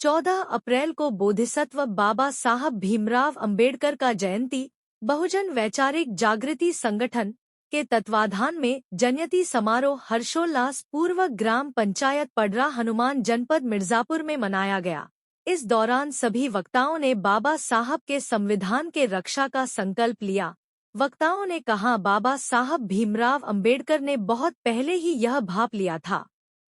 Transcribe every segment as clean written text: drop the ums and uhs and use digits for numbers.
14 अप्रैल को बोधिसत्व बाबा साहब भीमराव अंबेडकर का जयंती बहुजन वैचारिक जागृति संगठन के तत्वाधान में जयंती समारोह हर्षोल्लास पूर्वक ग्राम पंचायत पडरा हनुमान जनपद मिर्जापुर में मनाया गया। इस दौरान सभी वक्ताओं ने बाबा साहब के संविधान के रक्षा का संकल्प लिया। वक्ताओं ने कहा, बाबा साहब भीमराव अंबेडकर ने बहुत पहले ही यह भाप लिया था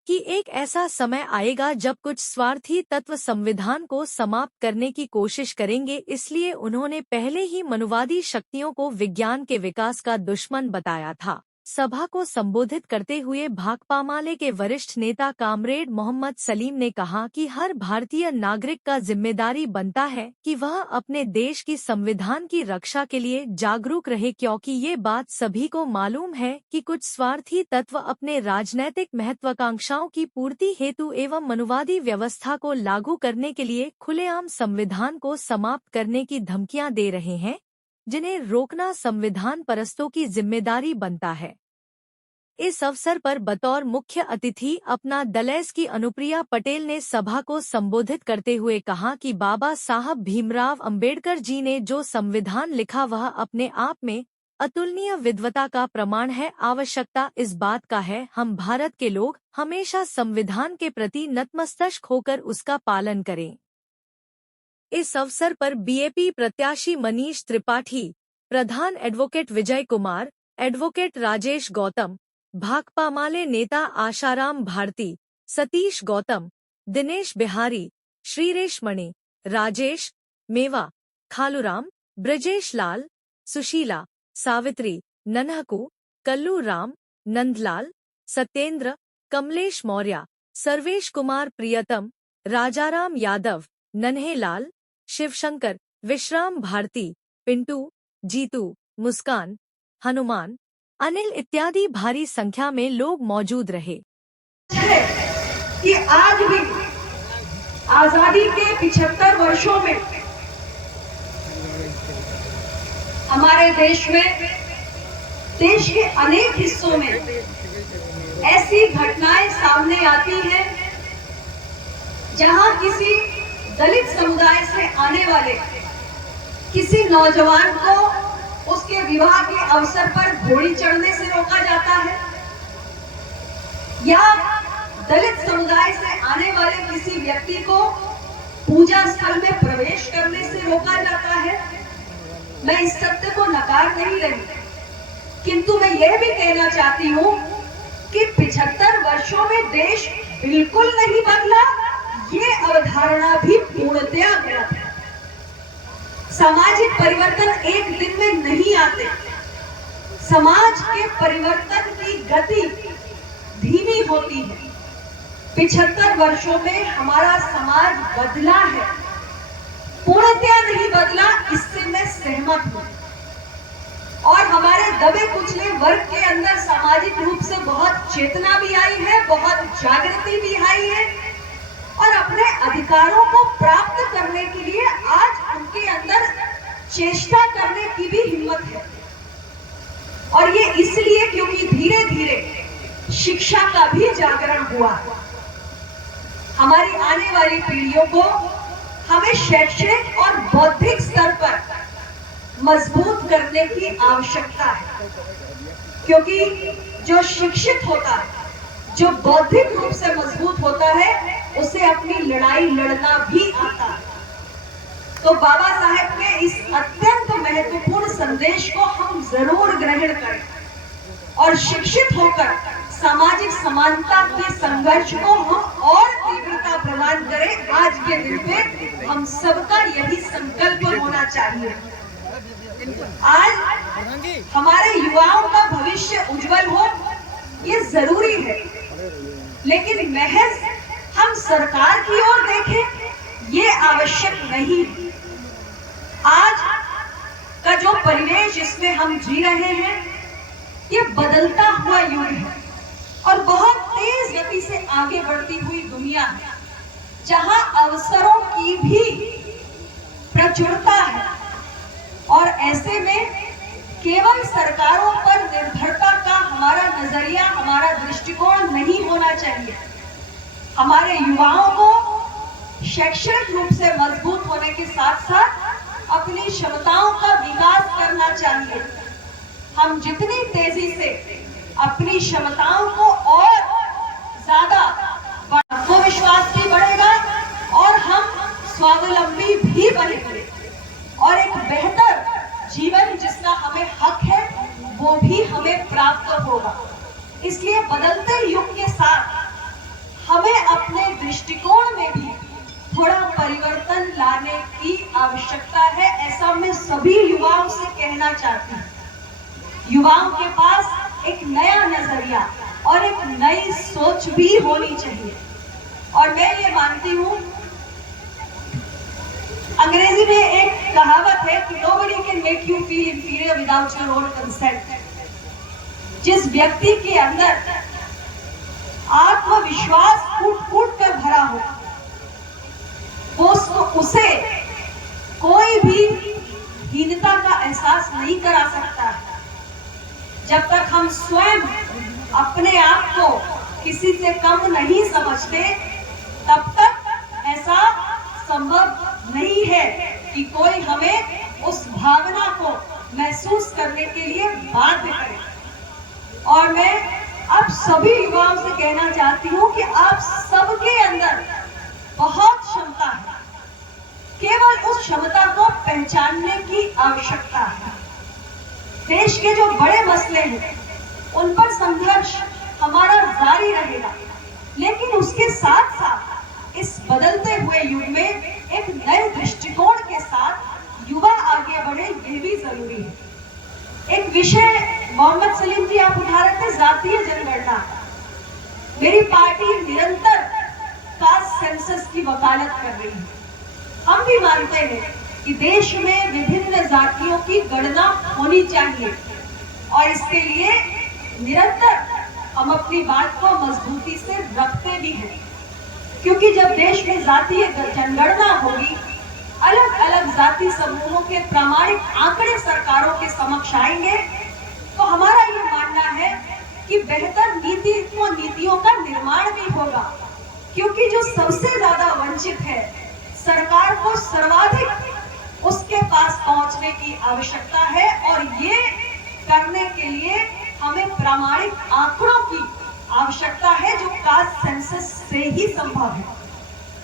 कि एक ऐसा समय आएगा जब कुछ स्वार्थी तत्व संविधान को समाप्त करने की कोशिश करेंगे। इसलिए उन्होंने पहले ही मनुवादी शक्तियों को विज्ञान के विकास का दुश्मन बताया था। सभा को संबोधित करते हुए भाकपा माले के वरिष्ठ नेता कामरेड मोहम्मद सलीम ने कहा कि हर भारतीय नागरिक का जिम्मेदारी बनता है कि वह अपने देश की संविधान की रक्षा के लिए जागरूक रहे, क्योंकि ये बात सभी को मालूम है कि कुछ स्वार्थी तत्व अपने राजनैतिक महत्वाकांक्षाओं की पूर्ति हेतु एवं मनुवादी व्यवस्था को लागू करने के लिए खुलेआम संविधान को समाप्त करने की धमकियां दे रहे हैं, जिन्हें रोकना संविधान परस्तों की जिम्मेदारी बनता है। इस अवसर पर बतौर मुख्य अतिथि अपना दलैस की अनुप्रिया पटेल ने सभा को संबोधित करते हुए कहा कि बाबा साहब भीमराव अंबेडकर जी ने जो संविधान लिखा वह अपने आप में अतुलनीय विद्वता का प्रमाण है। आवश्यकता इस बात का है हम भारत के लोग हमेशा संविधान के प्रति नतमस्तक होकर उसका पालन करें। इस अवसर पर बीएपी प्रत्याशी मनीष त्रिपाठी, प्रधान एडवोकेट विजय कुमार, एडवोकेट राजेश गौतम, भाकपा माले नेता आशाराम भारती, सतीश गौतम, दिनेश बिहारी, श्रीरेश मणि, राजेश, मेवा, खालूराम, ब्रजेश लाल, सुशीला, सावित्री, नन्हकू, कल्लू राम, नंदलाल, सत्येंद्र, कमलेश मौर्य, सर्वेश कुमार प्रियतम, राजाराम यादव, नन्हे लाल, शिवशंकर, विश्राम भारती, पिंटू, जीतू, मुस्कान, हनुमान, अनिल इत्यादि भारी संख्या में लोग मौजूद रहे। कि आज भी आजादी के 75 वर्षों में हमारे देश में, देश के अनेक हिस्सों में ऐसी घटनाएं सामने आती हैं जहां किसी दलित समुदाय से आने वाले किसी नौजवान को उसके विवाह के अवसर पर घोड़ी चढ़ने से रोका जाता है, या दलित समुदाय से आने वाले किसी व्यक्ति को पूजा स्थल में प्रवेश करने से रोका जाता है। मैं इस सत्य को नकार नहीं रही, किंतु मैं यह भी कहना चाहती हूँ कि 75 वर्षों में देश बिल्कुल नहीं बदला, ये अवधारणा भी पूर्णतया गलत है। सामाजिक परिवर्तन एक दिन में नहीं आते। समाज के परिवर्तन की गति धीमी होती है। 75 वर्षों में हमारा समाज बदला है, पूर्णतया नहीं बदला, इससे मैं सहमत हूँ। और हमारे दबे कुचले वर्ग के अंदर सामाजिक रूप से बहुत चेतना भी आई है, बहुत जागृति भी आई है, और अपने अधिकारों को प्राप्त करने के लिए आज उनके अंदर चेष्टा करने की भी हिम्मत है। और ये इसलिए क्योंकि धीरे धीरे शिक्षा का भी जागरण हुआ। हमारी आने वाली पीढ़ियों को हमें शैक्षणिक और बौद्धिक स्तर पर मजबूत करने की आवश्यकता है, क्योंकि जो शिक्षित होता है, जो बौद्धिक रूप से मजबूत होता है, उसे अपनी लड़ाई लड़ना भी आता है। तो बाबा साहेब के इस अत्यंत महत्वपूर्ण संदेश को हम जरूर ग्रहण करें और शिक्षित होकर सामाजिक समानता के संघर्ष को हम और तीव्रता प्रदान करें। आज के दिन पे हम सबका यही संकल्प होना चाहिए। आज हमारे युवाओं का भविष्य उज्जवल हो, ये जरूरी है, लेकिन महज हम सरकार की ओर देखें, ये आवश्यक नहीं। आज का जो परिवेश इसमें हम जी रहे हैं, ये बदलता हुआ युग है और बहुत तेज गति से आगे बढ़ती हुई दुनिया है, जहां अवसरों की भी प्रचुरता है। और ऐसे में केवल सरकारों पर निर्भरता का हमारा नजरिया, हमारा दृष्टिकोण नहीं होना चाहिए। हमारे युवाओं को शैक्षणिक रूप से मजबूत होने के साथ साथ अपनी क्षमताओं का विकास करना चाहिए। हम जितनी तेजी से अपनी क्षमताओं को और ज्यादा आत्मविश्वास भी बढ़ेगा और हम स्वावलंबी भी बनेंगे और एक बेहतर जीवन जिसका हमें हक है वो भी हमें प्राप्त होगा। इसलिए बदलते युग के साथ हमें अपने दृष्टिकोण में भी थोड़ा परिवर्तन लाने की आवश्यकता है, ऐसा मैं सभी युवाओं से कहना चाहती हूँ। युवाओं के पास एक नया नजरिया और एक नई सोच भी होनी चाहिए। और मैं ये मानती हूँ, अंग्रेजी में एक कहावत है कि nobody can make you feel inferior without your own consent। जिस व्यक्ति के अंदर आत्मविश्वास फूट कर भरा हो उसे कोई भी हीनता का एहसास नहीं करा सकता। जब तक हम स्वयं अपने आप को किसी से कम नहीं समझते तब तक ऐसा संभव नहीं है कि कोई हमें उस भावना को महसूस करने के लिए बाध्य करे। और मैं अब सभी युवाओं से कहना चाहती हूँ कि आप सबके अंदर बहुत क्षमता है, केवल उस क्षमता को पहचानने की आवश्यकता है। देश के जो बड़े मसले हैं उन पर संघर्ष हमारा जारी रहेगा, लेकिन उसके साथ साथ इस बदलते हुए युग में एक नए दृष्टिकोण के साथ युवा आगे बढ़े, ये भी जरूरी है। एक विषय मोहम्मद सलीम जी आप उठा रहे थे, जातीय जनगणना। मेरी पार्टी निरंतर कास्ट सेंसस की वकालत कर रही है। हम भी मानते हैं कि देश में विभिन्न जातियों की गणना होनी चाहिए और इसके लिए निरंतर हम अपनी बात को मजबूती से रखते भी हैं, क्योंकि जब देश में जातीय जनगणना होगी, अलग अलग जाति समूहों के प्रामाणिक आंकड़े सरकारों के समक्ष आएंगे, तो हमारा ये मानना है कि बेहतर नीतियों का निर्माण भी होगा। क्योंकि जो सबसे ज्यादा वंचित है, सरकार को सर्वाधिक उसके पास पहुंचने की आवश्यकता है और ये करने के लिए हमें प्रामाणिक आंकड़ों की आवश्यकता है, जो कास्ट सेंसस से ही संभव है।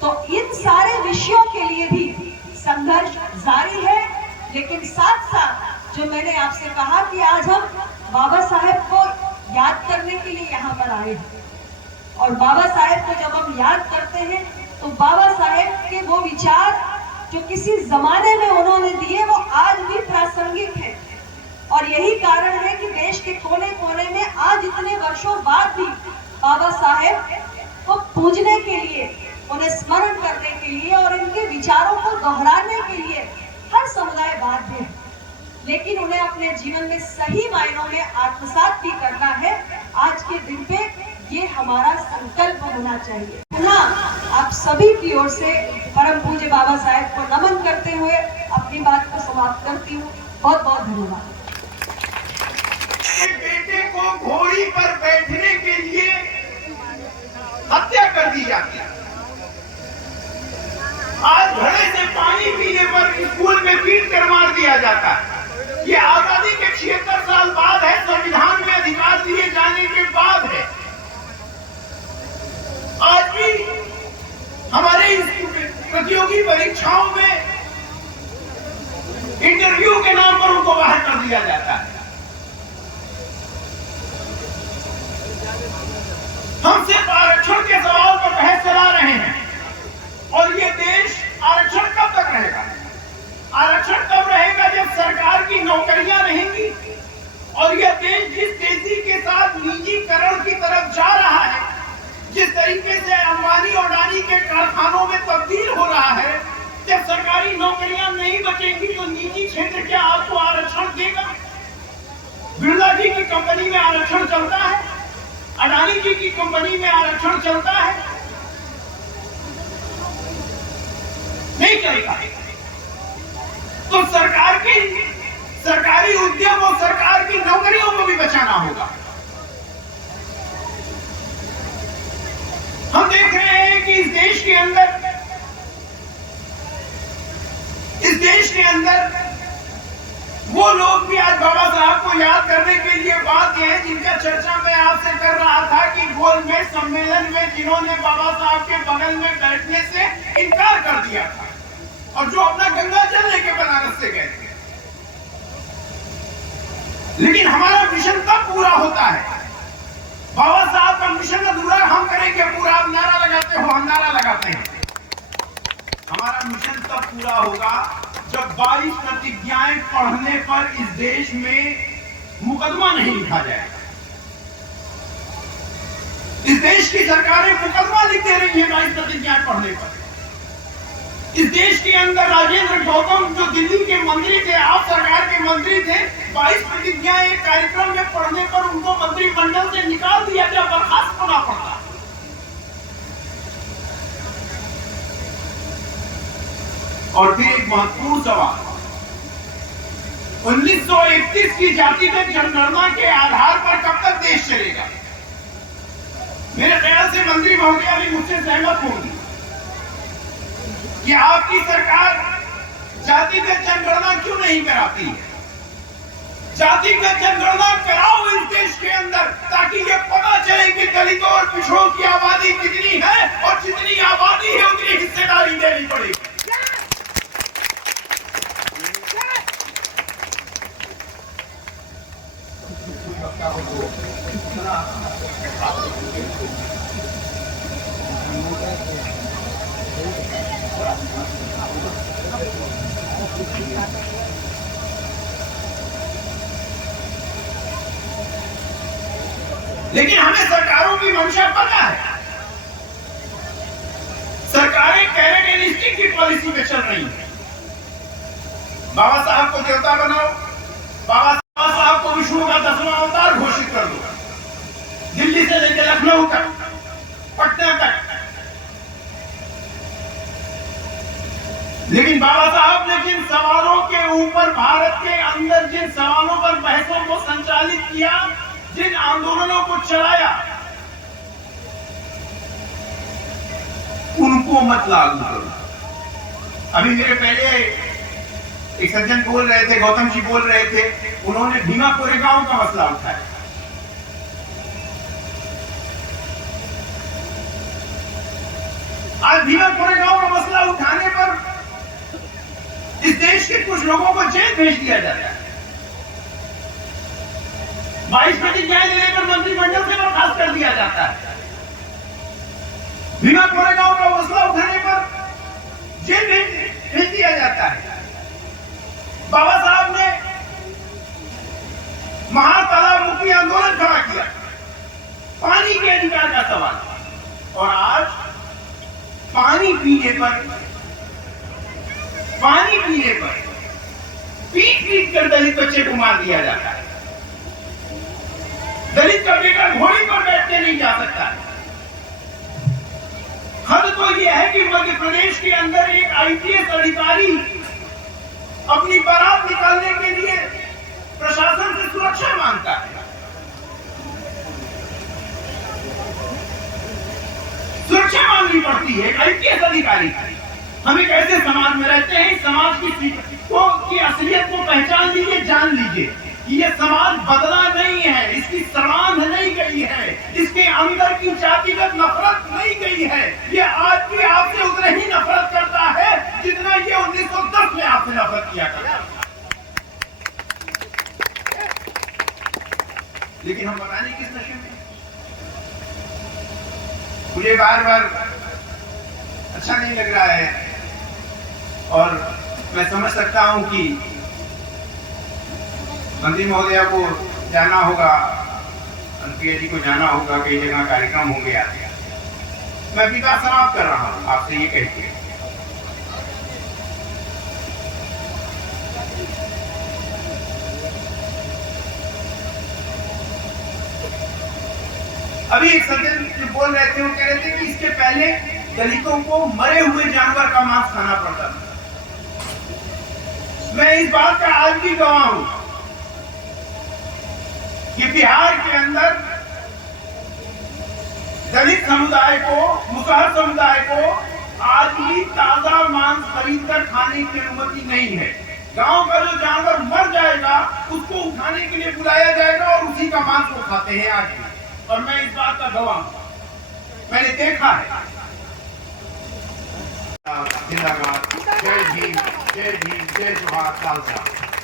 तो इन सारे विषयों के लिए भी संघर्ष जारी है, लेकिन साथ साथ जो मैंने आपसे कहा कि आज हम बाबा साहेब को याद करने के लिए यहाँ पर आए हैं और बाबा साहेब को जब हम याद करते हैं तो बाबा साहेब के वो विचार जो किसी जमाने में उन्होंने दिए वो आज भी प्रासंगिक है। और यही कारण है कि देश के कोने कोने में आज इतने वर्षों बाद भी बाबा साहेब को पूजने के लिए, उन्हें स्मरण करने के लिए और इनके विचारों को दोहराने के लिए हर समुदाय बाध्य है, लेकिन उन्हें अपने जीवन में सही मायनों में आत्मसात भी करना है। आज के दिन पे ये हमारा संकल्प होना चाहिए। पुनः आप सभी की ओर से परम पूज्य बाबा साहेब को नमन करते हुए अपनी बात को समाप्त करती हूँ। बहुत बहुत धन्यवाद। बेटे को घोड़ी पर बैठने के लिए हत्या कर दी जाती है। आज घड़े से पानी पीने पर स्कूल में पीट कर मार दिया जाता है। ये आजादी के 76 साल बाद है, संविधान में अधिकार दिए जाने के बाद है। आज भी हमारे इस प्रतियोगी परीक्षाओं में इंटरव्यू के नाम पर उनको बाहर कर दिया जाता है। हम सिर्फ आरक्षण के सवाल पर बहस चला रहे हैं और ये देश आरक्षण कब तक रहेगा? आरक्षण तब रहेगा जब सरकार की नौकरियां रहेंगी और यह देश जिस तेजी के साथ निजीकरण की तरफ जा रहा है, जिस तरीके से अंबानी और अडानी के कारखानों में तब्दील हो रहा है, जब सरकारी नौकरियां नहीं बचेंगी तो निजी क्षेत्र क्या आपको आरक्षण देगा? बिरला जी की कंपनी में आरक्षण चलता है, अडानी जी की कंपनी में आरक्षण चलता है? नहीं चलता। तो सरकारी उद्यम और सरकार की नौकरियों को भी बचाना होगा। हम देख रहे हैं कि इस देश के अंदर अंदर वो लोग भी आज बाबा साहब को याद करने के लिए बात है, जिनका चर्चा मैं आपसे कर रहा था कि गोलमेज सम्मेलन में जिन्होंने बाबा साहब के बगल में बैठने से इनकार कर दिया था और जो अपना गंगा जल लेके बनारस से गए थे। लेकिन हमारा मिशन तब पूरा होता है, बाबा साहब का मिशन अधूरा हम करेंगे पूरा। आप नारा लगाते हो, हम नारा लगाते हैं। हमारा मिशन तब पूरा होगा जब 22 प्रतिज्ञाएं पढ़ने पर इस देश में मुकदमा नहीं लिखा जाएगा। इस देश की सरकारें मुकदमा लिख दे रही है 22 प्रतिज्ञाएं पढ़ने पर। इस देश के अंदर राजेंद्र गौतम जो दिल्ली के मंत्री थे, आप सरकार के मंत्री थे, 22 प्रतिज्ञाएं एक कार्यक्रम में पढ़ने पर उनको मंत्रिमंडल से निकाल दिया गया, बर्खास्त होना पड़ता। और फिर एक महत्वपूर्ण सवाल, 1931 की जातिगत जनगणना के आधार पर कब तक देश चलेगा? मेरे ख्याल से मंत्री महोदया भी मुझसे सहमत होंगी कि आपकी सरकार जातिगत जनगणना क्यों नहीं कराती है। जातिगत जनगणना कराओ इस देश के अंदर, ताकि ये पता चले कि दलितों और पिछड़ों की आबादी कितनी है और जितनी आबादी है उतनी हिस्सेदारी देनी पड़ेगी। लेकिन हमें सरकारों की मंशा पता है। सरकारें कैरेट एंड स्टिक की पॉलिसी में चल रही है। बाबा साहब को देवता बनाओ, बाबा साहब को विष्णु का 10वां अवतार घोषित कर दो, दिल्ली से लेकर लखनऊ तक, पटना तक। लेकिन बाबा साहब ने जिन सवालों के ऊपर भारत के अंदर जिन सवालों पर बहसों को संचालित किया, जिन आंदोलनों को चलाया, उनको मत लागू करो। अभी मेरे पहले एक सज्जन बोल रहे थे, गौतम जी बोल रहे थे, उन्होंने भीमा कोरेगांव का मसला उठाया। आज भीमा कोरेगांव का मसला उठाने पर इस देश के कुछ लोगों को जेल भेज दिया जाता है। 22 प्रतिज्ञाएं लेने पर मंत्रिमंडल से बर्खास्त कर दिया जाता है। भीमा कोरेगांव का मसला उठाने पर जेल भेज दिया जाता है। बाबा साहब ने महातालाब मुक्ति आंदोलन खड़ा किया, पानी के अधिकार का सवाल, और आज पानी पीने पर पीट कर दलित बच्चे को मार दिया जाता है। दलित का बेटा घोड़ी पर बैठते नहीं जा सकता। हद तो यह है कि मध्य प्रदेश के अंदर एक आईपीएस अधिकारी अपनी बारात निकालने के लिए प्रशासन से सुरक्षा मांगता है। सुरक्षा मांगनी पड़ती है आईपीएस अधिकारी। हम एक ऐसे समाज में रहते हैं, समाज की असलियत को पहचान लीजिए, जान लीजिए कि ये समाज बदला नहीं है, इसकी सरांध नहीं गई है, इसके अंदर की जातिगत नफरत नहीं गई है। ये आज भी आपसे उतना ही नफरत करता है जितना ये 1910 में आपसे नफरत किया करता। लेकिन हम पता नहीं किस नशे में। मुझे बार बार अच्छा नहीं लग रहा है और मैं समझ सकता हूं कि मंत्री महोदया को जाना होगा, अनुप्रिया जी को जाना होगा, कई जगह कार्यक्रम होंगे। मैं अपनी बात समाप्त कर रहा हूं आपसे ये कह के। अभी एक सज्जन जो बोल रहे थे, वो कह रहे थे कि इसके पहले दलितों को मरे हुए जानवर का मांस खाना पड़ता था। मैं इस बात का आज भी गवाह हूं कि बिहार के अंदर दलित समुदाय को, मुसहर समुदाय को आज भी ताजा मांस खरीद कर खाने की अनुमति नहीं है। गांव का जो जानवर मर जाएगा उसको उठाने के लिए बुलाया जाएगा और उसी का मांस वो खाते हैं आज भी। और मैं इस बात का गवाह हूं, मैंने देखा है। जिंदाबाद, जय भीम, जय भीम, जय जोहार, लाल साहब।